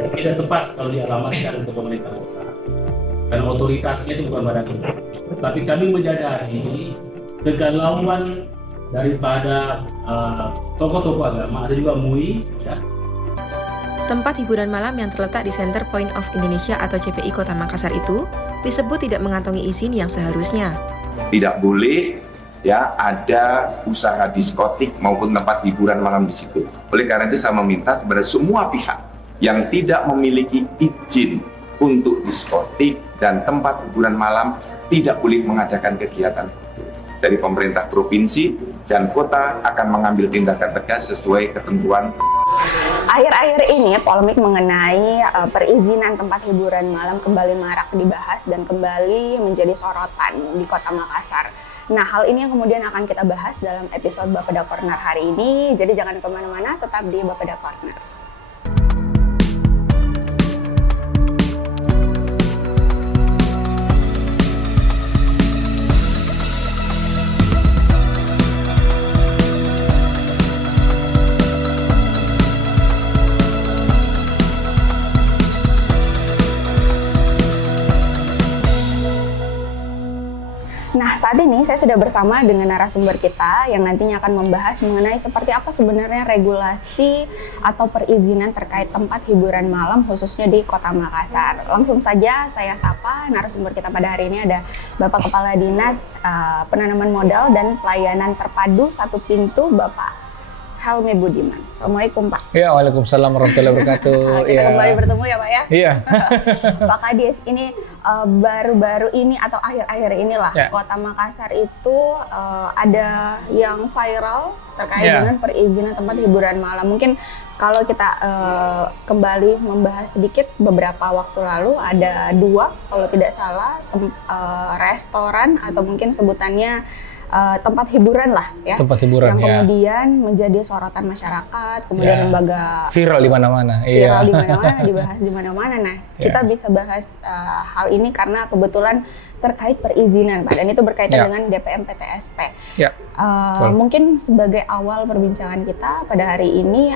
Tidak tepat kalau dialamatkan ke pemerintah kota. Karena otoritasnya itu bukan pada kita. Tapi kami menyadari kegalauan daripada tokoh-tokoh agama, ada juga MUI, ya. Tempat hiburan malam yang terletak di Center Point of Indonesia atau CPI Kota Makassar itu disebut tidak mengantongi izin yang seharusnya. Tidak boleh ya ada usaha diskotik maupun tempat hiburan malam di situ. Oleh karena itu saya meminta kepada semua pihak yang tidak memiliki izin untuk diskotik dan tempat hiburan malam tidak boleh mengadakan kegiatan itu. Dari pemerintah provinsi dan kota akan mengambil tindakan tegas sesuai ketentuan. Akhir-akhir ini polemik mengenai perizinan tempat hiburan malam kembali marak dibahas dan kembali menjadi sorotan di Kota Makassar. Nah, hal ini yang kemudian akan kita bahas dalam episode Bapeda Corner hari ini. Jadi jangan kemana-mana, tetap di Bapeda Corner. Nah, saat ini saya sudah bersama dengan narasumber kita yang nantinya akan membahas mengenai seperti apa sebenarnya regulasi atau perizinan terkait tempat hiburan malam khususnya di Kota Makassar. Langsung saja saya sapa narasumber kita pada hari ini ada Bapak Kepala Dinas Penanaman Modal dan Pelayanan Terpadu Satu Pintu, Bapak Helmi Budiman. Assalamualaikum, Pak. Ya, waalaikumsalam warahmatullahi wabarakatuh. Kita kembali bertemu ya, Pak ya. Iya. Pak Kadis, ini baru-baru ini atau akhir-akhir inilah ya. Kota Makassar itu ada yang viral terkait dengan perizinan tempat hiburan malam. Mungkin kalau kita kembali membahas sedikit, beberapa waktu lalu ada dua, kalau tidak salah, restoran atau mungkin sebutannya tempat hiburan lah ya. Tempat hiburan yang ya. kemudian menjadi sorotan masyarakat, kemudian lembaga viral di mana-mana. Viral di mana-mana, dibahas di mana-mana. Nah, kita bisa bahas hal ini karena kebetulan terkait perizinan, Pak, dan itu berkaitan dengan DPM PTSP. Mungkin sebagai awal perbincangan kita pada hari ini,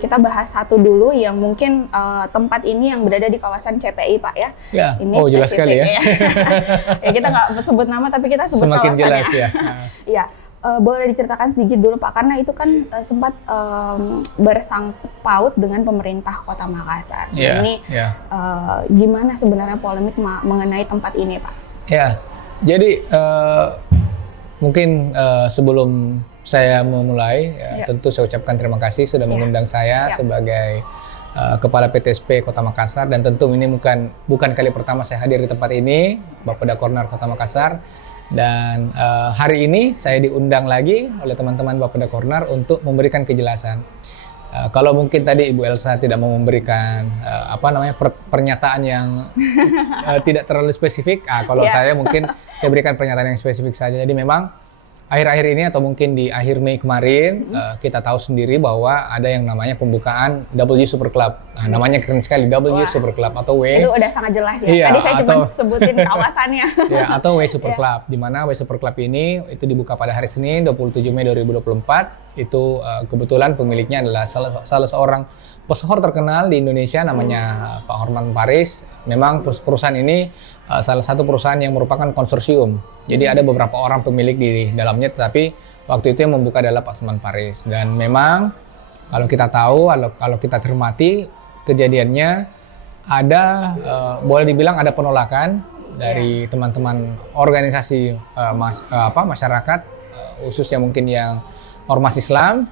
kita bahas satu dulu yang mungkin tempat ini yang berada di kawasan CPI, Pak ya. Ini jelas sekali ya. Ya kita nggak sebut nama, tapi kita sebut semakin kawasannya. Jelas ya. Ya. Boleh diceritakan sedikit dulu, Pak, karena itu kan sempat bersangkut paut dengan pemerintah Kota Makassar. Ini gimana sebenarnya polemik mengenai tempat ini, Pak? Ya, jadi mungkin sebelum saya memulai, tentu saya ucapkan terima kasih sudah mengundang saya sebagai Kepala PTSP Kota Makassar, dan tentu ini bukan kali pertama saya hadir di tempat ini, Bapeda Corner Kota Makassar. Dan hari ini saya diundang lagi oleh teman-teman Bapeda Corner untuk memberikan kejelasan. Kalau mungkin tadi Ibu Elsa tidak mau memberikan pernyataan yang tidak terlalu spesifik, kalau saya mungkin saya berikan pernyataan yang spesifik saja. Jadi memang akhir-akhir ini atau mungkin di akhir Mei kemarin kita tahu sendiri bahwa ada yang namanya pembukaan W Super Club. Namanya keren sekali, W Super Club atau W. Itu udah sangat jelas ya. Tadi saya cuma sebutin kawasannya. Atau W Super Club, di mana W Super Club ini itu dibuka pada hari Senin 27 Mei 2024. Itu kebetulan pemiliknya adalah salah seorang pesohor terkenal di Indonesia, namanya Pak Horman Paris. Memang perusahaan ini salah satu perusahaan yang merupakan konsorsium. Jadi ada beberapa orang pemilik di dalamnya, tetapi waktu itu yang membuka adalah Pak Horman Paris. Dan memang kalau kita tahu, kalau kita cermati kejadiannya, ada boleh dibilang ada penolakan dari teman-teman organisasi masyarakat, khususnya mungkin yang ormas Islam,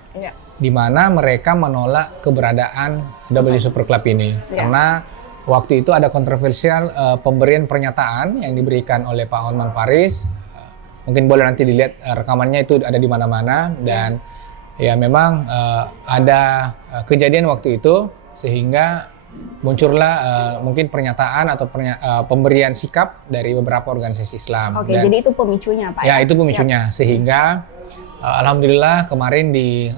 di mana mereka menolak keberadaan W Super Club ini. Karena waktu itu ada kontroversial pemberian pernyataan yang diberikan oleh Pak Horman Paris. Mungkin boleh nanti dilihat rekamannya, itu ada di mana-mana. Dan ya memang ada kejadian waktu itu sehingga muncullah mungkin pernyataan atau pemberian sikap dari beberapa organisasi Islam. Oke, jadi itu pemicunya, Pak? Ya, itu pemicunya. Sehingga alhamdulillah kemarin di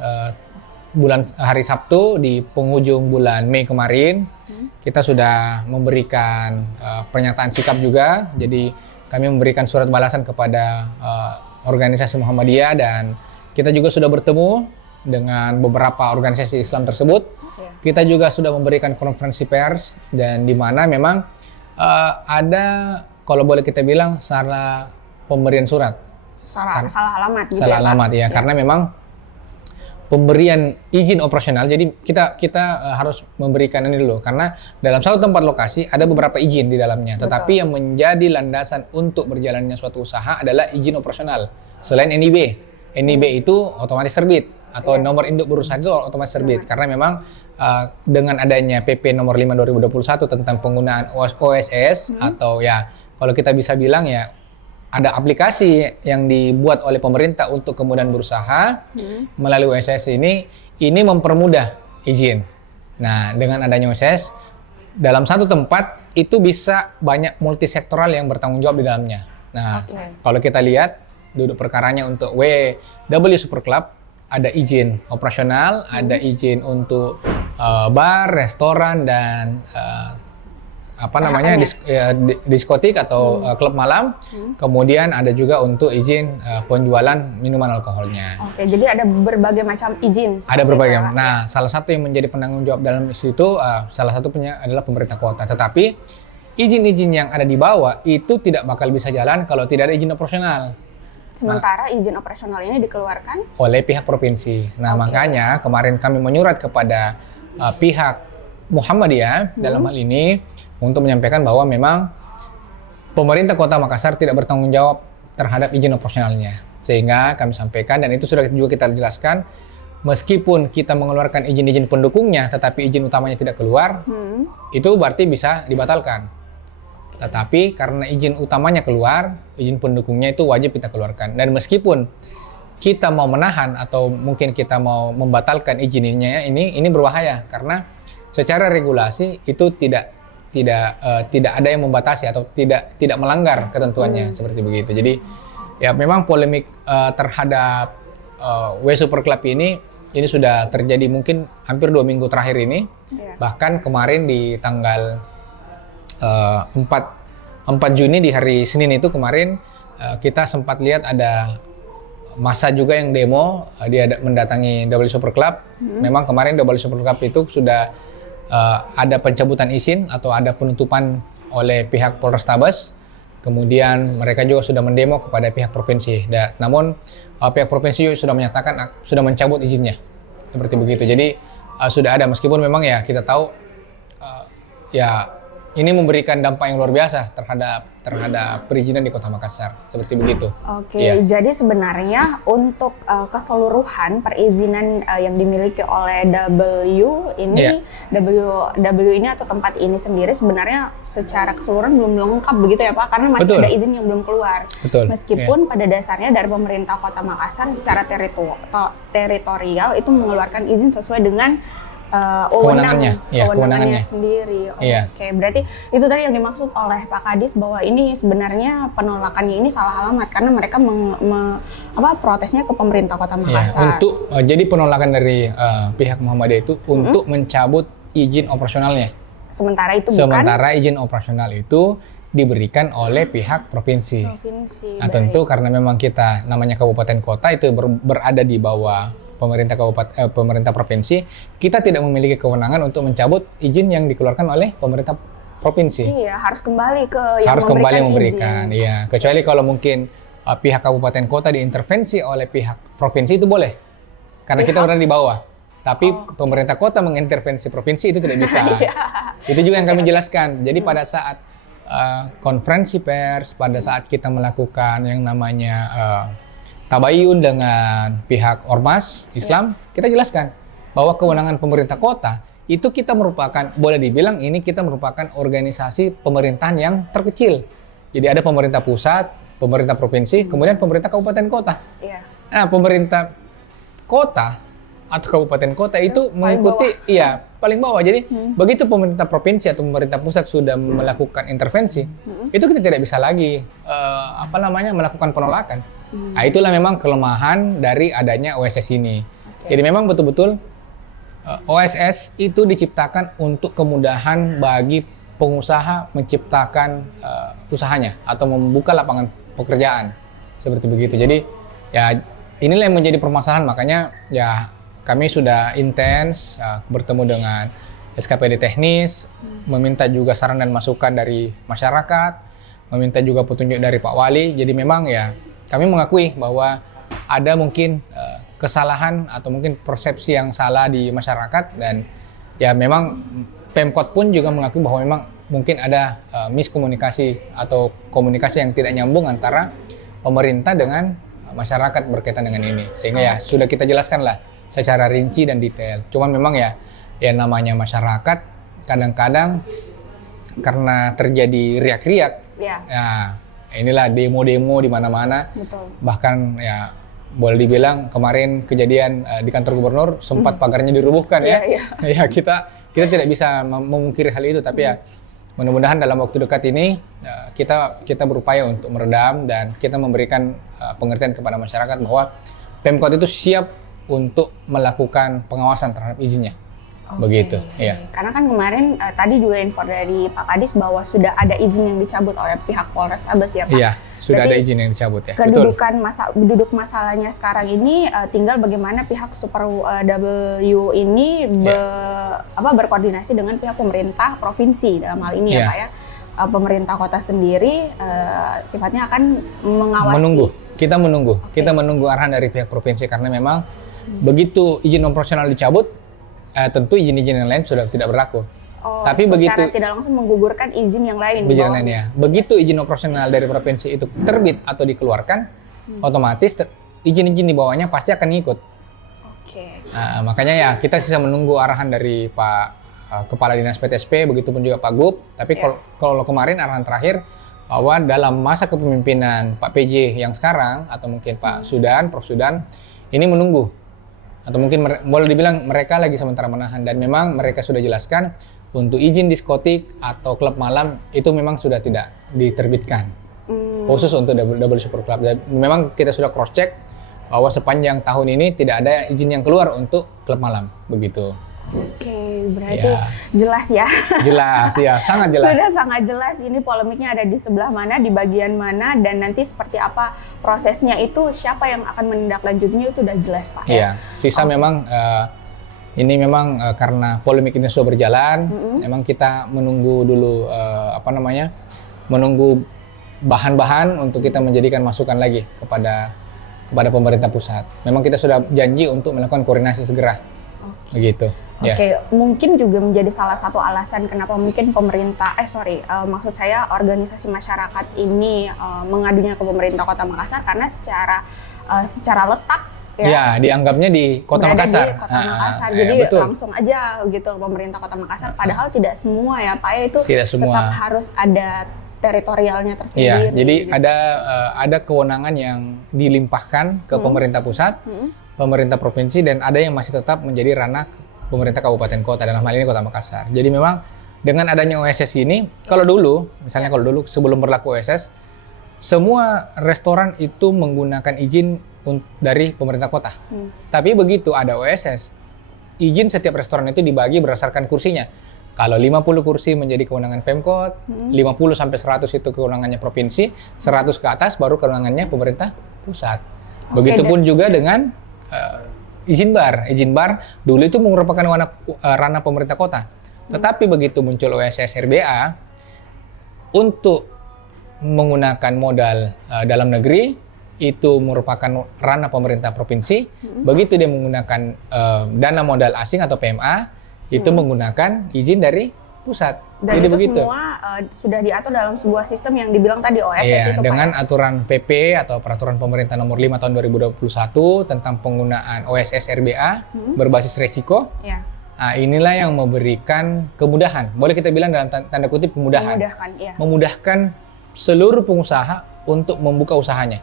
hari Sabtu di penghujung bulan Mei kemarin, kita sudah memberikan pernyataan sikap juga. Jadi kami memberikan surat balasan kepada organisasi Muhammadiyah, dan kita juga sudah bertemu dengan beberapa organisasi Islam tersebut. kita juga sudah memberikan konferensi pers dan di mana memang ada, kalau boleh kita bilang, salah pemberian surat. Salah alamat gitu Salah ya, Pak? alamat ya, karena memang pemberian izin operasional, jadi kita harus memberikan ini dulu, karena dalam satu tempat lokasi ada beberapa izin di dalamnya, tetapi yang menjadi landasan untuk berjalannya suatu usaha adalah izin operasional selain NIB. NIB itu otomatis terbit, atau nomor induk berusaha itu otomatis terbit, karena memang dengan adanya PP nomor 5 2021 tentang penggunaan OSS atau ya kalau kita bisa bilang ya ada aplikasi yang dibuat oleh pemerintah untuk kemudian berusaha melalui OSS ini mempermudah izin. Nah, dengan adanya OSS dalam satu tempat itu bisa banyak multisektoral yang bertanggung jawab di dalamnya. Nah, kalau kita lihat duduk perkaranya untuk WW Super Club ada izin operasional, ada izin untuk bar, restoran dan diskotik atau klub malam. Kemudian ada juga untuk izin penjualan minuman alkoholnya. Oke, jadi ada berbagai macam izin. Ada berbagai. Nah, salah satu yang menjadi penanggung jawab dalam situ salah satunya adalah pemerintah kota. Tetapi izin-izin yang ada di bawah itu tidak bakal bisa jalan kalau tidak ada izin operasional. Sementara izin operasional ini dikeluarkan oleh pihak provinsi. Nah, makanya kemarin kami menyurat kepada pihak Muhammadiyah dalam hal ini untuk menyampaikan bahwa memang pemerintah Kota Makassar tidak bertanggung jawab terhadap izin operasionalnya. Sehingga kami sampaikan, dan itu sudah juga kita jelaskan, meskipun kita mengeluarkan izin-izin pendukungnya, tetapi izin utamanya tidak keluar, itu berarti bisa dibatalkan. Tetapi karena izin utamanya keluar, izin pendukungnya itu wajib kita keluarkan. Dan meskipun kita mau menahan atau mungkin kita mau membatalkan izinnya, ini berbahaya karena secara regulasi itu tidak ada yang membatasi atau tidak melanggar ketentuannya seperti begitu. Jadi ya memang polemik terhadap W Super Club ini sudah terjadi mungkin hampir 2 minggu terakhir ini. Bahkan kemarin di tanggal 4 Juni di hari Senin itu kemarin kita sempat lihat ada masa juga yang demo, dia mendatangi W Super Club. Memang kemarin W Super Club itu sudah ada pencabutan izin atau ada penutupan oleh pihak Polrestabes. Kemudian mereka juga sudah mendemo kepada pihak provinsi. Namun pihak provinsi sudah menyatakan sudah mencabut izinnya. Seperti begitu. Jadi sudah ada, meskipun memang ya kita tahu ya ini memberikan dampak yang luar biasa terhadap perizinan di Kota Makassar, seperti begitu. Oke, jadi sebenarnya untuk keseluruhan perizinan yang dimiliki oleh W ini atau tempat ini sendiri sebenarnya secara keseluruhan belum lengkap begitu ya Pak, karena masih ada izin yang belum keluar. Meskipun pada dasarnya dari pemerintah Kota Makassar secara teritorial itu mengeluarkan izin sesuai dengan kewenangannya sendiri. Oke, berarti itu tadi yang dimaksud oleh Pak Kadis bahwa ini sebenarnya penolakannya ini salah alamat karena mereka protesnya ke pemerintah Kota Makassar. Jadi penolakan dari pihak Muhammadiyah itu untuk mencabut izin operasionalnya. Sementara izin operasional itu diberikan oleh pihak provinsi. Nah, tentu karena memang kita namanya kabupaten kota itu berada di bawah pemerintah provinsi, kita tidak memiliki kewenangan untuk mencabut izin yang dikeluarkan oleh pemerintah provinsi. Iya, harus kembali ke yang memberikan. Iya, kecuali kalau mungkin pihak kabupaten kota diintervensi oleh pihak provinsi itu boleh, karena kita berada di bawah. Tapi pemerintah kota mengintervensi provinsi itu tidak bisa. Itu juga yang kami jelaskan. Jadi pada saat konferensi pers, pada saat kita melakukan yang namanya tabayun dengan pihak Ormas Islam, kita jelaskan bahwa kewenangan pemerintah kota itu kita merupakan, boleh dibilang kita merupakan organisasi pemerintahan yang terkecil. Jadi ada pemerintah pusat, pemerintah provinsi, kemudian pemerintah kabupaten kota. Nah, pemerintah kota atau kabupaten kota itu mengikuti paling bawah. Jadi begitu pemerintah provinsi atau pemerintah pusat sudah melakukan intervensi, itu kita tidak bisa lagi melakukan penolakan. Nah, itulah memang kelemahan dari adanya OSS ini. Jadi memang betul-betul OSS itu diciptakan untuk kemudahan bagi pengusaha menciptakan usahanya atau membuka lapangan pekerjaan seperti begitu. Jadi ya inilah yang menjadi permasalahan, makanya ya kami sudah intens bertemu dengan SKPD teknis, meminta juga saran dan masukan dari masyarakat, meminta juga petunjuk dari Pak Wali. Jadi memang ya kami mengakui bahwa ada mungkin kesalahan atau mungkin persepsi yang salah di masyarakat, dan ya memang Pemkot pun juga mengakui bahwa memang mungkin ada miskomunikasi atau komunikasi yang tidak nyambung antara pemerintah dengan masyarakat berkaitan dengan ini. Sehingga ya sudah kita jelaskan lah secara rinci dan detail. Cuman memang ya namanya masyarakat kadang-kadang karena terjadi riak-riak, ya inilah demo-demo di mana-mana. Bahkan ya boleh dibilang kemarin kejadian di kantor gubernur sempat pagarnya dirubuhkan ya. Ya kita tidak bisa memungkiri hal itu, tapi ya mudah-mudahan dalam waktu dekat ini kita berupaya untuk meredam dan kita memberikan pengertian kepada masyarakat bahwa Pemkot itu siap untuk melakukan pengawasan terhadap izinnya. Begitu, ya. Karena kan kemarin tadi juga info dari Pak Kadis bahwa sudah ada izin yang dicabut oleh pihak Polrestabes ya Pak? Iya, sudah ada izin yang dicabut ya. Kedudukan duduk masalahnya sekarang ini tinggal bagaimana pihak Super W ini berkoordinasi dengan pihak pemerintah provinsi dalam hal ini ya Pak ya. Pemerintah kota sendiri sifatnya akan mengawasi. Kita menunggu arahan dari pihak provinsi karena memang begitu izin operasional dicabut, tentu izin-izin yang lain sudah tidak berlaku. Tapi begitu tidak langsung menggugurkan izin yang lain. Begitu izin operasional dari provinsi itu terbit atau dikeluarkan, otomatis izin-izin di bawahnya pasti akan ngikut. Nah, makanya ya kita sisa menunggu arahan dari Pak Kepala Dinas PTSP, begitupun juga Pak Gub. Tapi kalau kemarin arahan terakhir bahwa dalam masa kepemimpinan Pak PJ yang sekarang atau mungkin Pak Sudan, Prof Sudan, ini menunggu. Atau mungkin boleh dibilang mereka lagi sementara menahan, dan memang mereka sudah jelaskan untuk izin diskotik atau klub malam itu memang sudah tidak diterbitkan khusus untuk double super club. Dan memang kita sudah cross check bahwa sepanjang tahun ini tidak ada izin yang keluar untuk klub malam begitu. Berarti jelas ya. Jelas ya, sangat jelas. Sudah sangat jelas ini polemiknya ada di sebelah mana, di bagian mana, dan nanti seperti apa prosesnya itu, siapa yang akan menindaklanjutinya itu udah jelas Pak. Iya, sisa memang ini memang karena polemik ini sudah berjalan, memang kita menunggu dulu menunggu bahan-bahan untuk kita menjadikan masukan lagi kepada pemerintah pusat. Memang kita sudah janji untuk melakukan koordinasi segera. Begitu. Mungkin juga menjadi salah satu alasan kenapa mungkin maksud saya organisasi masyarakat ini mengadunya ke pemerintah Kota Makassar karena secara letak dianggapnya di Kota Makassar. Di Kota Makassar. Jadi langsung aja gitu pemerintah Kota Makassar. Padahal tidak semua ya Pak ya, itu tetap harus ada teritorialnya tersendiri. Iya, jadi ada kewenangan yang dilimpahkan ke pemerintah pusat, pemerintah provinsi, dan ada yang masih tetap menjadi ranah pemerintah kabupaten kota, dalam hal ini Kota Makassar. Jadi memang dengan adanya OSS ini, kalau dulu sebelum berlaku OSS, semua restoran itu menggunakan izin dari pemerintah kota. Tapi begitu ada OSS, izin setiap restoran itu dibagi berdasarkan kursinya. Kalau 50 kursi menjadi kewenangan Pemkot, 50 sampai 100 itu kewenangannya provinsi, 100 ke atas baru kewenangannya pemerintah pusat. Begitupun juga dengan izin bar dulu itu merupakan ranah pemerintah kota. Tetapi begitu muncul OSS RBA untuk menggunakan modal dalam negeri itu merupakan ranah pemerintah provinsi. Begitu dia menggunakan dana modal asing atau PMA itu menggunakan izin dari pusat. Dan jadi itu begitu. Semua sudah diatur dalam sebuah sistem yang dibilang tadi OSS itu dengan Pak. aturan PP atau peraturan pemerintah nomor 5 tahun 2021 tentang penggunaan OSS RBA berbasis resiko. Nah, inilah yang memberikan kemudahan. Boleh kita bilang dalam tanda kutip kemudahan. Memudahkan seluruh pengusaha untuk membuka usahanya.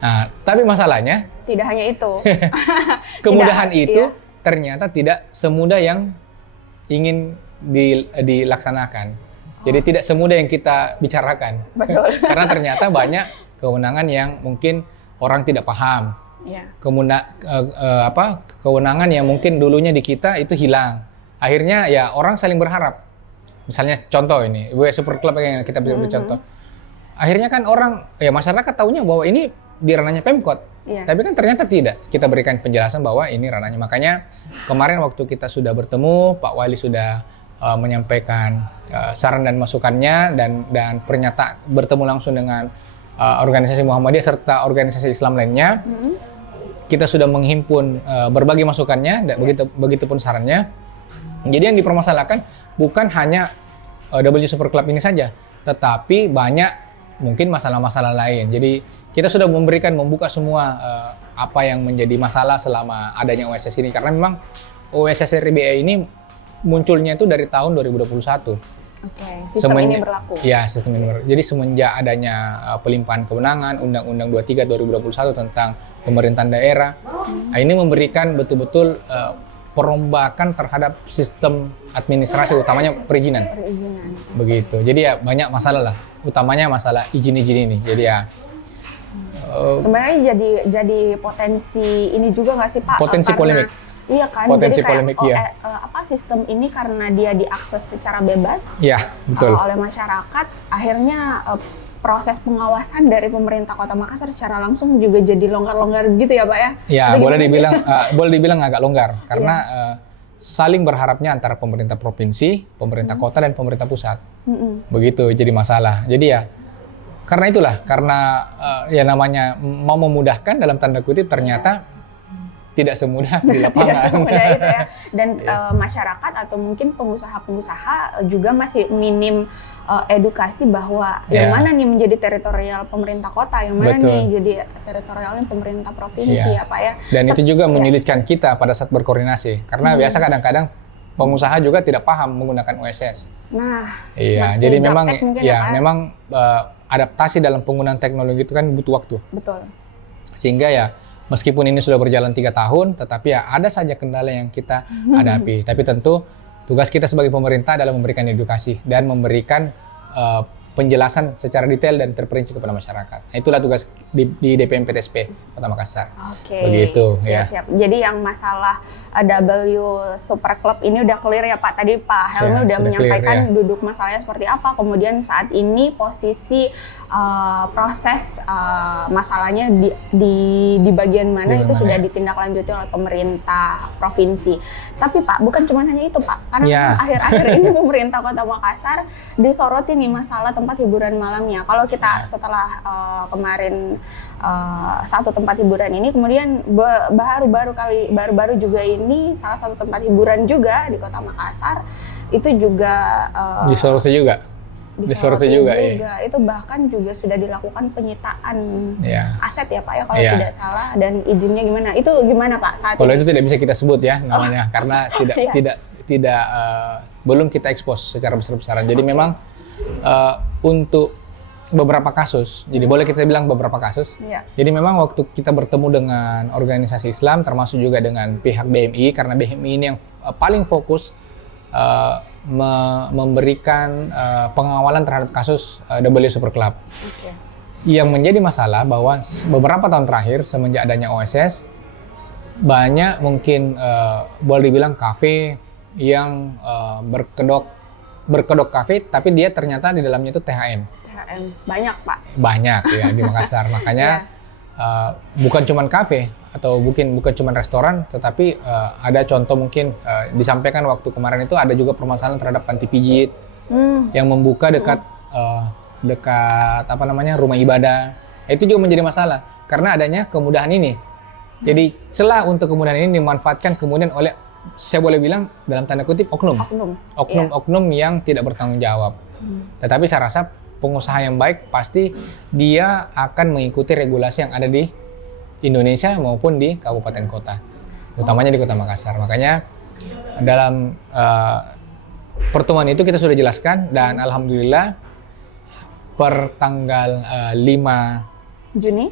Nah, tapi masalahnya tidak hanya itu. Kemudahan itu ternyata tidak semudah yang ingin dilaksanakan. Jadi tidak semudah yang kita bicarakan. Betul. Karena ternyata banyak kewenangan yang mungkin orang tidak paham. Kewenangan yang mungkin dulunya di kita itu hilang. Akhirnya ya orang saling berharap. Misalnya contoh ini, Super Club yang kita beri contoh. Akhirnya kan masyarakat taunya bahwa ini di ranahnya Pemkot. Iya. Tapi kan ternyata tidak. Kita berikan penjelasan bahwa ini ranahnya. Makanya kemarin waktu kita sudah bertemu, Pak Wali sudah menyampaikan saran dan masukannya dan pernyataan bertemu langsung dengan organisasi Muhammadiyah serta organisasi Islam lainnya. Kita sudah menghimpun berbagai masukannya, dan begitupun sarannya. Jadi yang dipermasalahkan bukan hanya W Super Club ini saja, tetapi banyak mungkin masalah-masalah lain. Jadi kita sudah membuka semua apa yang menjadi masalah selama adanya OSS ini, karena memang OSS RBA ini munculnya itu dari tahun 2021. Oke, sistem ini berlaku. Ya, sistem ini berlaku. Jadi semenjak adanya pelimpahan kewenangan Undang-Undang 23 2021 tentang pemerintahan daerah, ini memberikan betul-betul perombakan terhadap sistem administrasi, utamanya perizinan. Begitu. Jadi ya banyak masalah lah, utamanya masalah izin-izin ini. Jadi ya sebenarnya jadi potensi ini juga nggak sih Pak? Potensi polemik. Iya kan. Potensi jadi kayak, polemik, iya. Sistem ini karena dia diakses secara bebas. Iya, betul. Oleh masyarakat, akhirnya proses pengawasan dari pemerintah Kota Makassar secara langsung juga jadi longgar-longgar gitu ya Pak ya? Ya, boleh dibilang agak longgar karena saling berharapnya antara pemerintah provinsi, pemerintah kota dan pemerintah pusat. Begitu jadi masalah. Jadi ya karena itulah, ya namanya mau memudahkan dalam tanda kutip, ternyata tidak semudah di lapangan. Tidak semudah itu ya. Dan masyarakat atau mungkin pengusaha-pengusaha juga masih minim edukasi bahwa yang mana nih menjadi teritorial pemerintah kota, yang mana nih jadi teritorialnya pemerintah provinsi ya Pak ya. Dan itu juga menyulitkan kita pada saat berkoordinasi, karena biasa kadang-kadang pengusaha juga tidak paham menggunakan OSS. Nah, iya, jadi memang memang adaptasi dalam penggunaan teknologi itu kan butuh waktu. Betul. Sehingga ya meskipun ini sudah berjalan 3 tahun, tetapi ya ada saja kendala yang kita hadapi. Tapi tentu tugas kita sebagai pemerintah adalah memberikan edukasi dan memberikan penjelasan secara detail dan terperinci kepada masyarakat. Nah, itulah tugas di DPM PTSP Kota Makassar. Oke. Begitu siap, ya. Jadi yang masalah W Super Club ini udah clear ya Pak. Tadi Pak Helmi udah menyampaikan clear, duduk masalahnya seperti apa. Kemudian saat ini posisi proses masalahnya di bagian mana itu sudah ditindaklanjuti oleh pemerintah provinsi. Tapi Pak, bukan cuma hanya itu Pak. Karena akhir-akhir ini pemerintah Kota Makassar disoroti nih masalah tempat hiburan malamnya. Kalau kita setelah kemarin satu tempat hiburan ini, kemudian baru-baru juga ini salah satu tempat hiburan juga di Kota Makassar itu juga disoroti juga. Iya. Itu bahkan juga sudah dilakukan penyitaan aset ya Pak ya kalau tidak salah, dan izinnya gimana? Itu gimana Pak saat kalau itu tidak bisa kita sebut ya namanya karena tidak belum kita expose secara besar-besaran. Jadi memang untuk beberapa kasus, jadi boleh kita bilang beberapa kasus. Jadi memang waktu kita bertemu dengan organisasi Islam, termasuk juga dengan pihak BMI, karena BMI ini yang paling fokus memberikan pengawalan terhadap kasus W Super Club. Yang menjadi masalah bahwa beberapa tahun terakhir semenjak adanya OSS, banyak mungkin boleh dibilang kafe yang berkedok kafe, tapi dia ternyata di dalamnya itu THM. Banyak Pak. Banyak ya di Makassar. Makanya bukan cuma kafe atau bukan cuma restoran, tetapi ada contoh mungkin disampaikan waktu kemarin itu ada juga permasalahan terhadap panti pijit yang membuka dekat rumah ibadah. Itu juga menjadi masalah karena adanya kemudahan ini. Jadi celah untuk kemudahan ini dimanfaatkan kemudian oleh, saya boleh bilang dalam tanda kutip, oknum yang tidak bertanggung jawab. Tetapi saya rasa pengusaha yang baik pasti dia akan mengikuti regulasi yang ada di Indonesia maupun di kabupaten kota, utamanya di Kota Makassar. Makanya dalam pertemuan itu kita sudah jelaskan, dan alhamdulillah per tanggal 5 Juni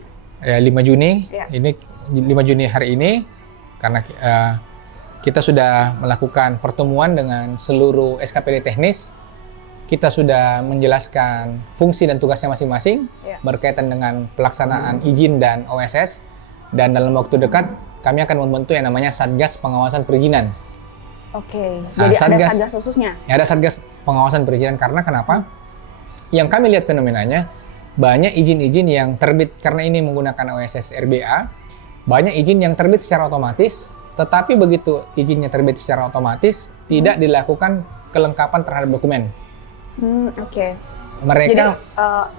ini 5 Juni hari ini, karena kita sudah melakukan pertemuan dengan seluruh SKPD teknis. Kita sudah menjelaskan fungsi dan tugasnya masing-masing berkaitan dengan pelaksanaan izin dan OSS, dan dalam waktu dekat kami akan membentuk yang namanya Satgas Pengawasan Perizinan. Jadi ada Satgas khususnya? Ya, ada Satgas Pengawasan Perizinan. Karena kenapa? Yang kami lihat fenomenanya, banyak izin-izin yang terbit karena ini menggunakan OSS RBA, banyak izin yang terbit secara otomatis, tetapi begitu izinnya terbit secara otomatis, tidak dilakukan kelengkapan terhadap dokumen. Oke. Mereka, Jadi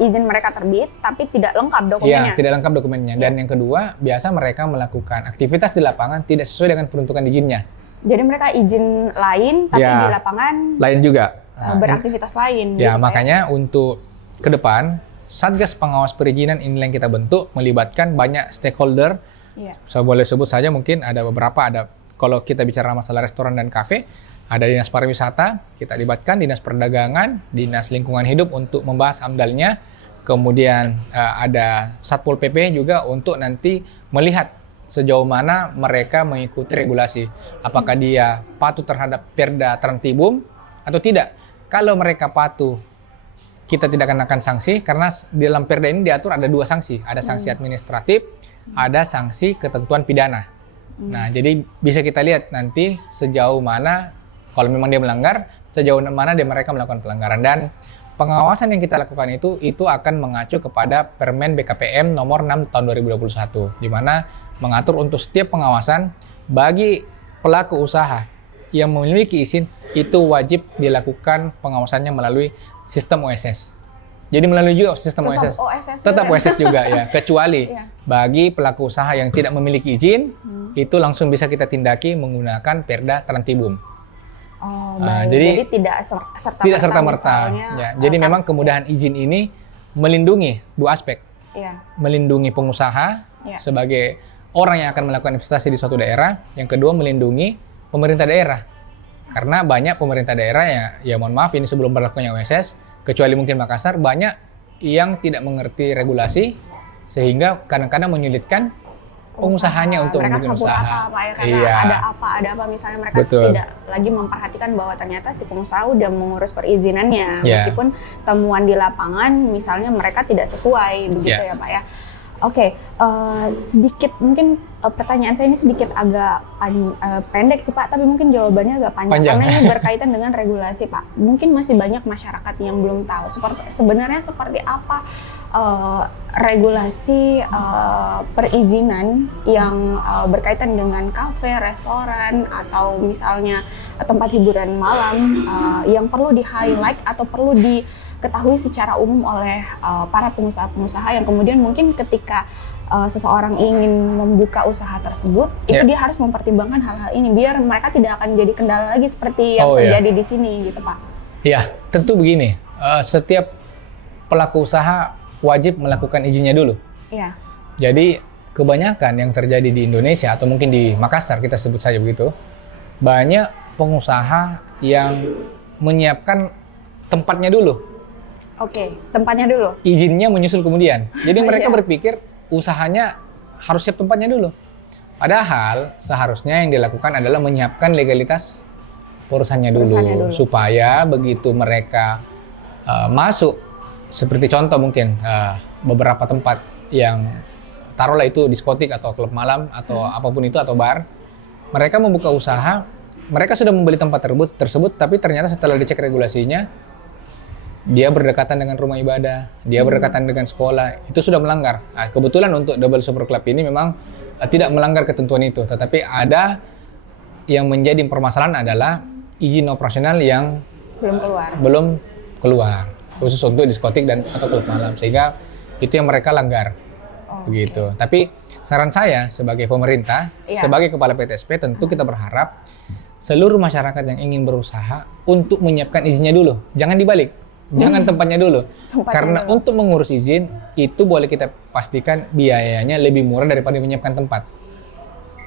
izin mereka terbit, tapi tidak lengkap dokumennya. iya, tidak lengkap dokumennya. Dan yang kedua, biasa mereka melakukan aktivitas di lapangan tidak sesuai dengan peruntukan izinnya. Jadi mereka izin lain, tapi Ya, di lapangan lain juga. Nah, beraktivitas lain. ya, gitu, makanya untuk ke depan, Satgas Pengawas Perizinan ini yang kita bentuk melibatkan banyak stakeholder. Iya. Saya boleh sebut saja, mungkin ada beberapa, ada kalau kita bicara masalah restoran dan kafe, ada Dinas Pariwisata, kita libatkan Dinas Perdagangan, Dinas Lingkungan Hidup untuk membahas AMDAL-nya, kemudian ada Satpol PP juga untuk nanti melihat sejauh mana mereka mengikuti regulasi. Apakah dia patuh terhadap Perda Trantibum atau tidak. Kalau mereka patuh, kita tidak kenakan sanksi, karena di dalam Perda ini diatur ada 2 sanksi. Ada sanksi administratif, ada sanksi ketentuan pidana. Nah, jadi bisa kita lihat nanti sejauh mana, kalau memang dia melanggar, sejauh mana mereka melakukan pelanggaran. Dan pengawasan yang kita lakukan itu akan mengacu kepada Permen BKPM nomor 6 tahun 2021, di mana mengatur untuk setiap pengawasan bagi pelaku usaha yang memiliki izin, itu wajib dilakukan pengawasannya melalui sistem OSS. Jadi melalui juga sistem Tetap OSS. OSS Tetap juga. OSS juga ya, kecuali Iya. bagi pelaku usaha yang tidak memiliki izin, itu langsung bisa kita tindaki menggunakan Perda Trantibum. Oh, Ah, baik. jadi tidak Tidak serta-merta. misalnya, Ya, jadi memang kemudahan izin ini melindungi 2 aspek. Iya. Melindungi pengusaha Iya. sebagai orang yang akan melakukan investasi di suatu daerah. Yang kedua, melindungi pemerintah daerah. Karena banyak pemerintah daerah ya mohon maaf, ini sebelum berlakunya OSS, kecuali mungkin Makassar, banyak yang tidak mengerti regulasi sehingga kadang-kadang menyulitkan pengusahanya untuk mereka membuat sabur usaha. rata, Pak, ya, karena Iya. ada apa misalnya mereka Betul. tidak lagi memperhatikan bahwa ternyata si pengusaha udah mengurus perizinannya, Iya. meskipun temuan di lapangan misalnya mereka tidak sesuai begitu Iya. ya, Pak ya. Oke, sedikit mungkin pertanyaan saya ini sedikit agak pendek sih Pak, tapi mungkin jawabannya agak panjang. Panjang. Karena ini berkaitan dengan regulasi Pak. Mungkin masih banyak masyarakat yang belum tahu sebenarnya seperti apa regulasi perizinan yang berkaitan dengan kafe, restoran, atau misalnya tempat hiburan malam yang perlu di-highlight atau perlu diketahui secara umum oleh para pengusaha-pengusaha yang kemudian mungkin ketika seseorang ingin membuka usaha tersebut, itu dia harus mempertimbangkan hal-hal ini biar mereka tidak akan jadi kendala lagi seperti yang terjadi di sini gitu Pak. Ya, tentu begini, setiap pelaku usaha wajib melakukan izinnya dulu. Iya. Jadi kebanyakan yang terjadi di Indonesia atau mungkin di Makassar, kita sebut saja begitu, banyak pengusaha yang menyiapkan tempatnya dulu. Oke, tempatnya dulu. Izinnya menyusul kemudian. Jadi mereka Iya. berpikir usahanya harus siap tempatnya dulu. Padahal seharusnya yang dilakukan adalah menyiapkan legalitas perusahaannya dulu. Supaya begitu mereka masuk, seperti contoh mungkin beberapa tempat yang taruhlah itu diskotik atau klub malam atau apapun itu atau bar, mereka membuka usaha, mereka sudah membeli tempat tersebut, tapi ternyata setelah dicek regulasinya, dia berdekatan dengan rumah ibadah, dia berdekatan dengan sekolah, itu sudah melanggar. Nah, kebetulan untuk Double Super Club ini memang tidak melanggar ketentuan itu, tetapi ada yang menjadi permasalahan adalah izin operasional yang belum keluar, khusus untuk diskotik dan atau klub malam, sehingga itu yang mereka langgar. Begitu. Tapi saran saya sebagai pemerintah, sebagai kepala PTSP, tentu kita berharap seluruh masyarakat yang ingin berusaha untuk menyiapkan izinnya dulu, jangan dibalik. Jangan tempatnya dulu. Karena untuk mengurus izin, itu boleh kita pastikan biayanya lebih murah daripada menyiapkan tempat.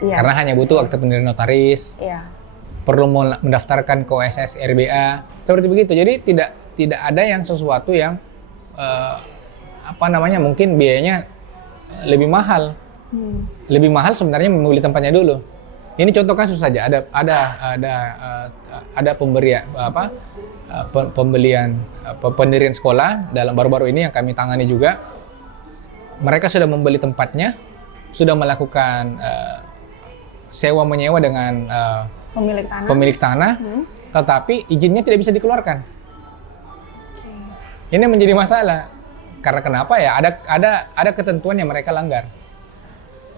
Karena hanya butuh akte pendirian notaris, perlu mendaftarkan ke OSS RBA, seperti begitu. Jadi tidak ada yang sesuatu yang mungkin biayanya lebih mahal. Lebih mahal sebenarnya membeli tempatnya dulu. Ini contoh kasus saja, ada pendirian sekolah dalam baru-baru ini yang kami tangani juga. Mereka sudah membeli tempatnya, sudah melakukan sewa menyewa dengan pemilik tanah, tetapi izinnya tidak bisa dikeluarkan. Ini menjadi masalah. Karena kenapa ya? Ada ketentuan yang mereka langgar.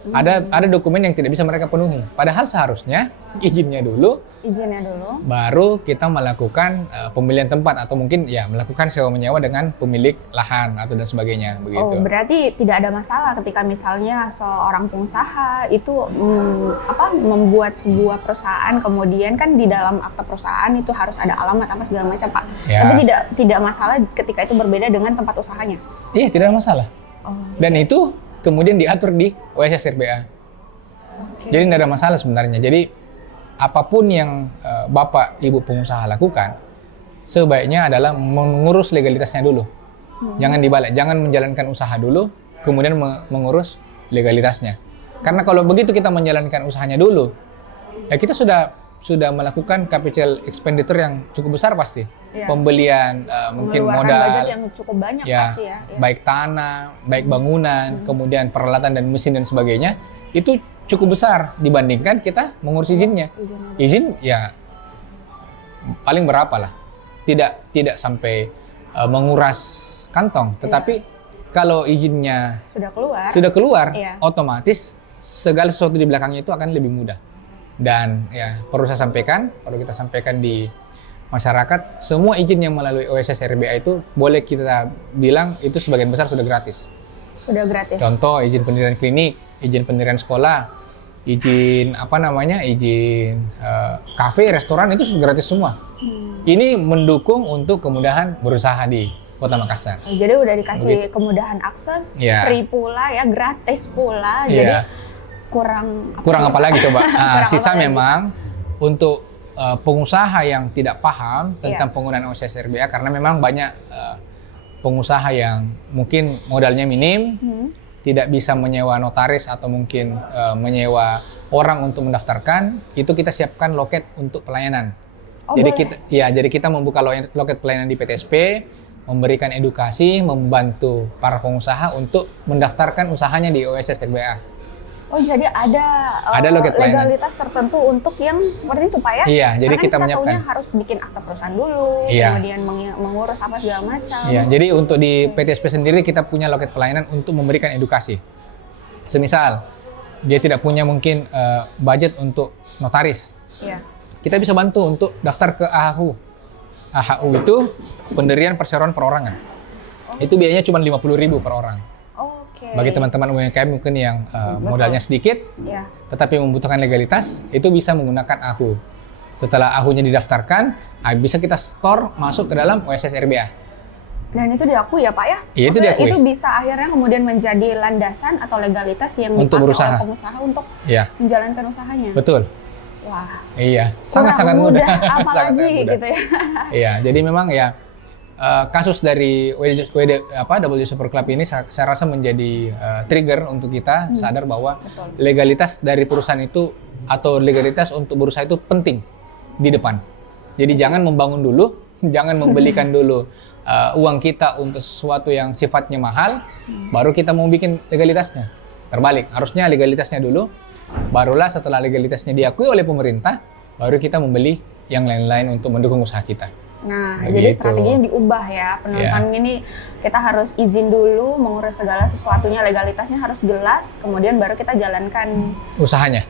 Ada dokumen yang tidak bisa mereka penuhi. Padahal seharusnya izinnya dulu, baru kita melakukan pemilihan tempat atau mungkin ya melakukan sewa menyewa dengan pemilik lahan atau dan sebagainya begitu. Oh, berarti tidak ada masalah ketika misalnya seorang pengusaha itu membuat sebuah perusahaan, kemudian kan di dalam akta perusahaan itu harus ada alamat apa segala macam, Pak. Ya. Tapi tidak masalah ketika itu berbeda dengan tempat usahanya. Iya, tidak ada masalah. Oh, Dan itu kemudian diatur di OSS RBA. Jadi tidak ada masalah sebenarnya. Jadi apapun yang Bapak Ibu pengusaha lakukan, sebaiknya adalah mengurus legalitasnya dulu. Jangan dibalik, jangan menjalankan usaha dulu, kemudian mengurus legalitasnya. Karena kalau begitu kita menjalankan usahanya dulu, ya kita sudah melakukan capital expenditure yang cukup besar pasti. Iya. Pembelian mungkin Mengeluarkan modal, budget yang cukup banyak pasti ya. baik tanah, baik bangunan, kemudian peralatan dan mesin dan sebagainya, itu cukup besar dibandingkan kita mengurus izinnya. Izin ya paling berapa lah, tidak sampai menguras kantong, tetapi kalau izinnya sudah keluar, otomatis segala sesuatu di belakangnya itu akan lebih mudah. Dan ya perlu kita sampaikan di masyarakat, semua izin yang melalui OSS RBA itu boleh kita bilang itu sebagian besar sudah gratis. Contoh izin pendirian klinik, izin pendirian sekolah, izin izin kafe, restoran itu gratis semua. Ini mendukung untuk kemudahan berusaha di Kota Makassar. Jadi udah dikasih kemudahan akses, free pula ya, gratis pula. Jadi kurang apa lagi coba? Sisa memang untuk pengusaha yang tidak paham tentang penggunaan OSS RBA, karena memang banyak pengusaha yang mungkin modalnya minim, tidak bisa menyewa notaris atau mungkin menyewa orang untuk mendaftarkan. Itu kita siapkan loket untuk pelayanan. Jadi kita membuka loket pelayanan di PTSP, memberikan edukasi, membantu para pengusaha untuk mendaftarkan usahanya di OSS RBA. Oh, jadi ada loket legalitas tertentu untuk yang seperti itu, Pak ya? Iya, jadi karena kita menyiapkan. harus bikin akta perusahaan dulu, kemudian mengurus apa segala macam. Iya, jadi untuk di PTSP sendiri kita punya loket pelayanan untuk memberikan edukasi. Semisal dia tidak punya mungkin budget untuk notaris, kita bisa bantu untuk daftar ke AHU. AHU itu pendirian perseroan perorangan. Itu biayanya cuma 50.000 per orang. Bagi teman-teman UMKM mungkin yang modalnya sedikit, tetapi membutuhkan legalitas, itu bisa menggunakan AHU. Setelah AHU-nya didaftarkan, bisa kita store masuk ke dalam OSS RBA. Dan itu diakui ya Pak ya? Iya, itu diakui. Itu bisa akhirnya kemudian menjadi landasan atau legalitas yang untuk dipakai berusaha oleh pengusaha untuk menjalankan usahanya. Betul. Wah. Iya, sangat-sangat mudah. Apalagi gitu ya. Iya, jadi memang ya kasus dari W Super Club ini saya rasa menjadi trigger untuk kita sadar bahwa legalitas dari perusahaan itu atau legalitas untuk berusaha itu penting di depan. Jadi jangan membangun dulu, jangan membelikan dulu uang kita untuk sesuatu yang sifatnya mahal, baru kita mau bikin legalitasnya. Terbalik, harusnya legalitasnya dulu, barulah setelah legalitasnya diakui oleh pemerintah, baru kita membeli yang lain-lain untuk mendukung usaha kita. Nah, jadi strateginya diubah ya, penonton ini kita harus izin dulu, mengurus segala sesuatunya, legalitasnya harus jelas, kemudian baru kita jalankan usahanya.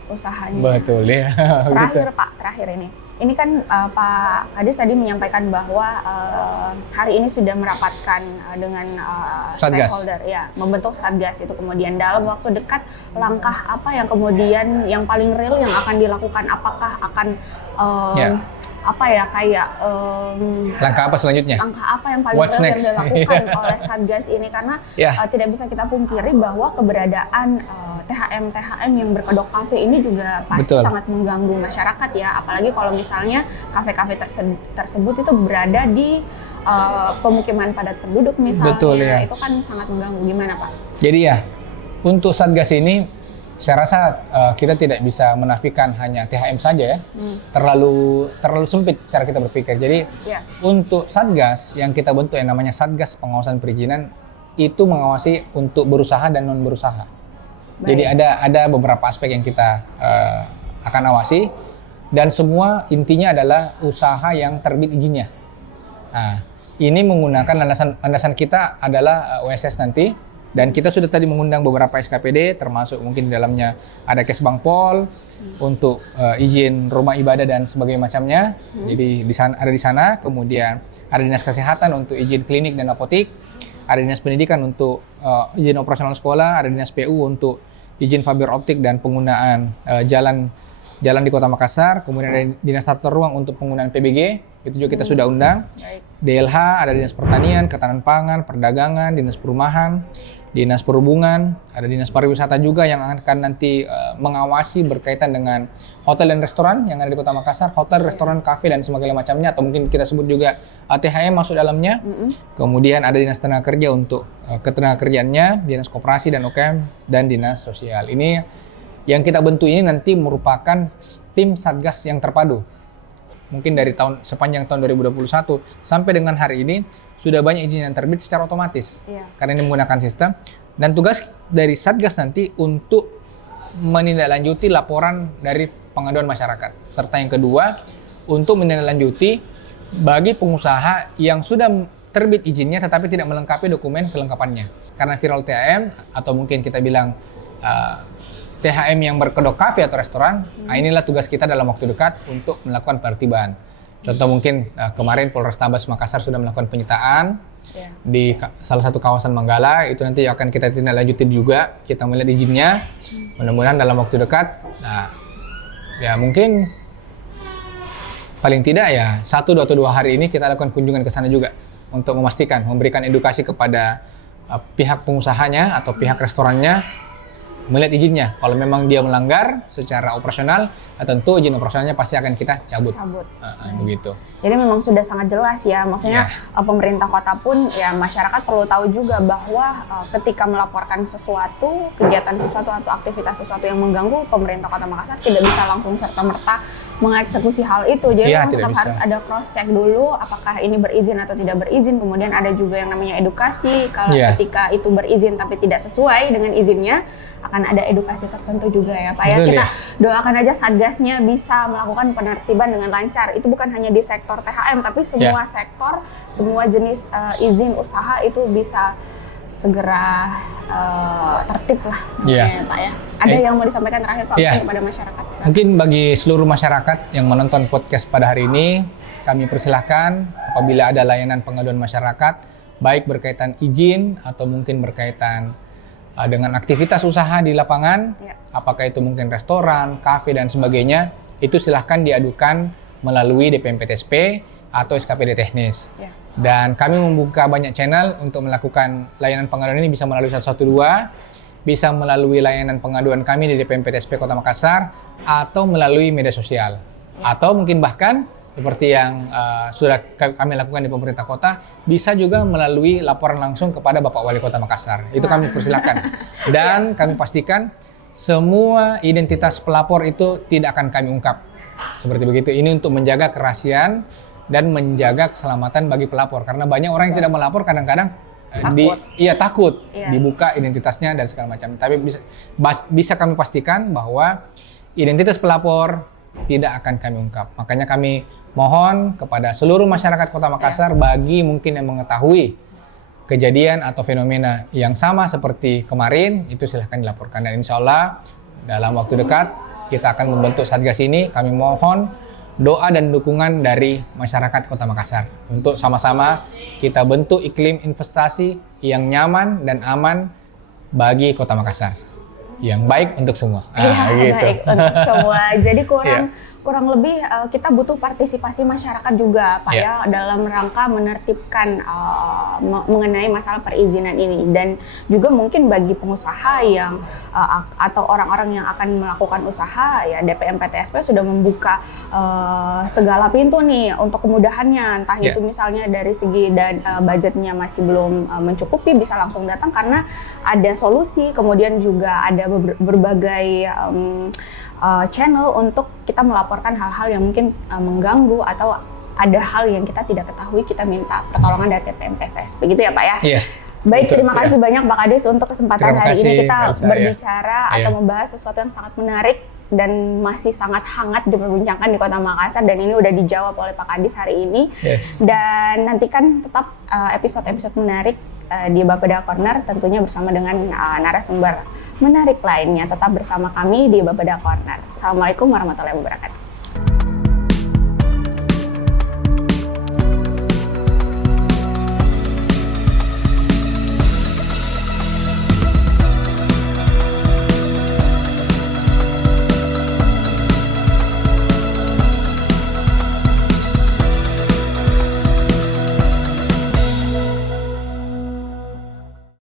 Betul ya. Terakhir Pak, ini kan Pak Kadis tadi menyampaikan bahwa hari ini sudah merapatkan dengan stakeholder, ya, membentuk satgas itu, kemudian dalam waktu dekat langkah apa yang kemudian yang paling real yang akan dilakukan, apakah akan langkah apa selanjutnya? Langkah apa yang paling real yang dilakukan oleh Satgas ini, karena tidak bisa kita pungkiri bahwa keberadaan THM yang berkedok kafe ini juga pasti sangat mengganggu masyarakat ya, apalagi kalau misalnya kafe-kafe tersebut itu berada di pemukiman padat penduduk misalnya. Itu kan sangat mengganggu. Gimana Pak? Jadi ya, untuk Satgas ini saya rasa kita tidak bisa menafikan hanya THM saja ya, terlalu sempit cara kita berpikir. Jadi untuk Satgas yang kita bentuk yang namanya Satgas Pengawasan Perizinan itu mengawasi untuk berusaha dan non berusaha. Jadi ada beberapa aspek yang kita akan awasi, dan semua intinya adalah usaha yang terbit izinnya. Nah, ini menggunakan landasan kita adalah OSS nanti, Dan kita sudah tadi mengundang beberapa SKPD, termasuk mungkin di dalamnya ada Kesbangpol untuk izin rumah ibadah dan sebagainya macamnya. Jadi ada di sana, kemudian ada dinas kesehatan untuk izin klinik dan apotik, ada dinas pendidikan untuk izin operasional sekolah, ada dinas PU untuk izin fiber optik dan penggunaan jalan di Kota Makassar, kemudian ada dinas tata ruang untuk penggunaan PBG, itu juga kita sudah undang. DLH, ada dinas pertanian, ketahanan pangan, perdagangan, dinas perumahan, dinas perhubungan, ada dinas pariwisata juga yang akan nanti mengawasi berkaitan dengan hotel dan restoran yang ada di Kota Makassar, hotel, restoran, kafe dan sebagainya macamnya, atau mungkin kita sebut juga THM masuk dalamnya. Kemudian ada dinas tenaga kerja untuk ketenagakerjaannya, dinas koperasi dan UKM, dan dinas sosial. Ini yang kita bentuk ini nanti merupakan tim Satgas yang terpadu. Mungkin dari sepanjang tahun 2021 sampai dengan hari ini sudah banyak izin yang terbit secara otomatis. Karena ini menggunakan sistem. Dan tugas dari Satgas nanti untuk menindaklanjuti laporan dari pengaduan masyarakat. Serta yang kedua, untuk menindaklanjuti bagi pengusaha yang sudah terbit izinnya tetapi tidak melengkapi dokumen kelengkapannya. Karena viral THM atau mungkin kita bilang THM yang berkedok kafe atau restoran, nah inilah tugas kita dalam waktu dekat untuk melakukan penertiban. Contoh mungkin kemarin Polrestabes Makassar sudah melakukan penyitaan di salah satu kawasan Manggala, itu nanti akan kita tindak lanjuti juga, kita melihat izinnya, mudah-mudahan dalam waktu dekat, nah ya mungkin paling tidak ya 1, 2 atau 2 hari ini kita lakukan kunjungan ke sana juga untuk memastikan, memberikan edukasi kepada pihak pengusahanya atau pihak restorannya, melihat izinnya. Kalau memang dia melanggar secara operasional, tentu izin operasionalnya pasti akan kita cabut. Begitu. Jadi memang sudah sangat jelas ya, maksudnya pemerintah kota pun ya masyarakat perlu tahu juga bahwa ketika melaporkan sesuatu, kegiatan sesuatu atau aktivitas sesuatu yang mengganggu pemerintah Kota Makassar tidak bisa langsung serta-merta mengeksekusi hal itu. Jadi memang harus ada cross check dulu apakah ini berizin atau tidak berizin. Kemudian ada juga yang namanya edukasi kalau ketika itu berizin tapi tidak sesuai dengan izinnya, akan ada edukasi tertentu juga ya Pak. Betul, kita doakan aja Satgasnya bisa melakukan penertiban dengan lancar. Itu bukan hanya di sektor THM tapi semua sektor, semua jenis izin usaha itu bisa segera tertib lah ya Pak ya. Ada yang mau disampaikan terakhir Pak kepada masyarakat? Mungkin bagi seluruh masyarakat yang menonton podcast pada hari ini, kami persilahkan apabila ada layanan pengaduan masyarakat, baik berkaitan izin atau mungkin berkaitan dengan aktivitas usaha di lapangan, apakah itu mungkin restoran, kafe dan sebagainya, itu silahkan diadukan melalui DPMPTSP atau SKPD teknis. Dan kami membuka banyak channel untuk melakukan layanan pengaduan ini, bisa melalui 112, bisa melalui layanan pengaduan kami di DPMPTSP Kota Makassar, atau melalui media sosial. Atau mungkin bahkan seperti yang sudah kami lakukan di pemerintah kota, bisa juga melalui laporan langsung kepada Bapak Wali Kota Makassar. Itu kami persilakan. Dan kami pastikan semua identitas pelapor itu tidak akan kami ungkap. Seperti begitu. Ini untuk menjaga kerahasiaan dan menjaga keselamatan bagi pelapor. Karena banyak orang yang tidak melapor kadang-kadang takut dibuka identitasnya dan segala macam. Tapi bisa kami pastikan bahwa identitas pelapor tidak akan kami ungkap. Makanya kami mohon kepada seluruh masyarakat Kota Makassar, bagi mungkin yang mengetahui kejadian atau fenomena yang sama seperti kemarin, itu silahkan dilaporkan. Dan insya Allah dalam waktu dekat kita akan membentuk Satgas ini. Kami mohon doa dan dukungan dari masyarakat Kota Makassar untuk sama-sama kita bentuk iklim investasi yang nyaman dan aman bagi Kota Makassar, yang baik untuk semua. Gitu. Baik untuk semua. Jadi kurang lebih kita butuh partisipasi masyarakat juga Pak ya dalam rangka menertibkan mengenai masalah perizinan ini. Dan juga mungkin bagi pengusaha yang atau orang-orang yang akan melakukan usaha, ya DPMPTSP sudah membuka segala pintu nih untuk kemudahannya. Entah itu misalnya dari segi budgetnya masih belum mencukupi, bisa langsung datang karena ada solusi. Kemudian juga ada berbagai channel untuk kita melaporkan hal-hal yang mungkin mengganggu atau ada hal yang kita tidak ketahui, kita minta pertolongan dari DPMPTSP, begitu ya Pak ya? Baik, betul, terima kasih banyak Pak Kadis untuk kesempatan hari ini kita berbicara atau membahas sesuatu yang sangat menarik dan masih sangat hangat diperbincangkan di Kota Makassar, dan ini udah dijawab oleh Pak Kadis hari ini. Dan nantikan tetap episode-episode menarik di Bapeda Corner tentunya bersama dengan narasumber menarik lainnya. Tetap bersama kami di Bapeda Corner. Assalamualaikum warahmatullahi wabarakatuh.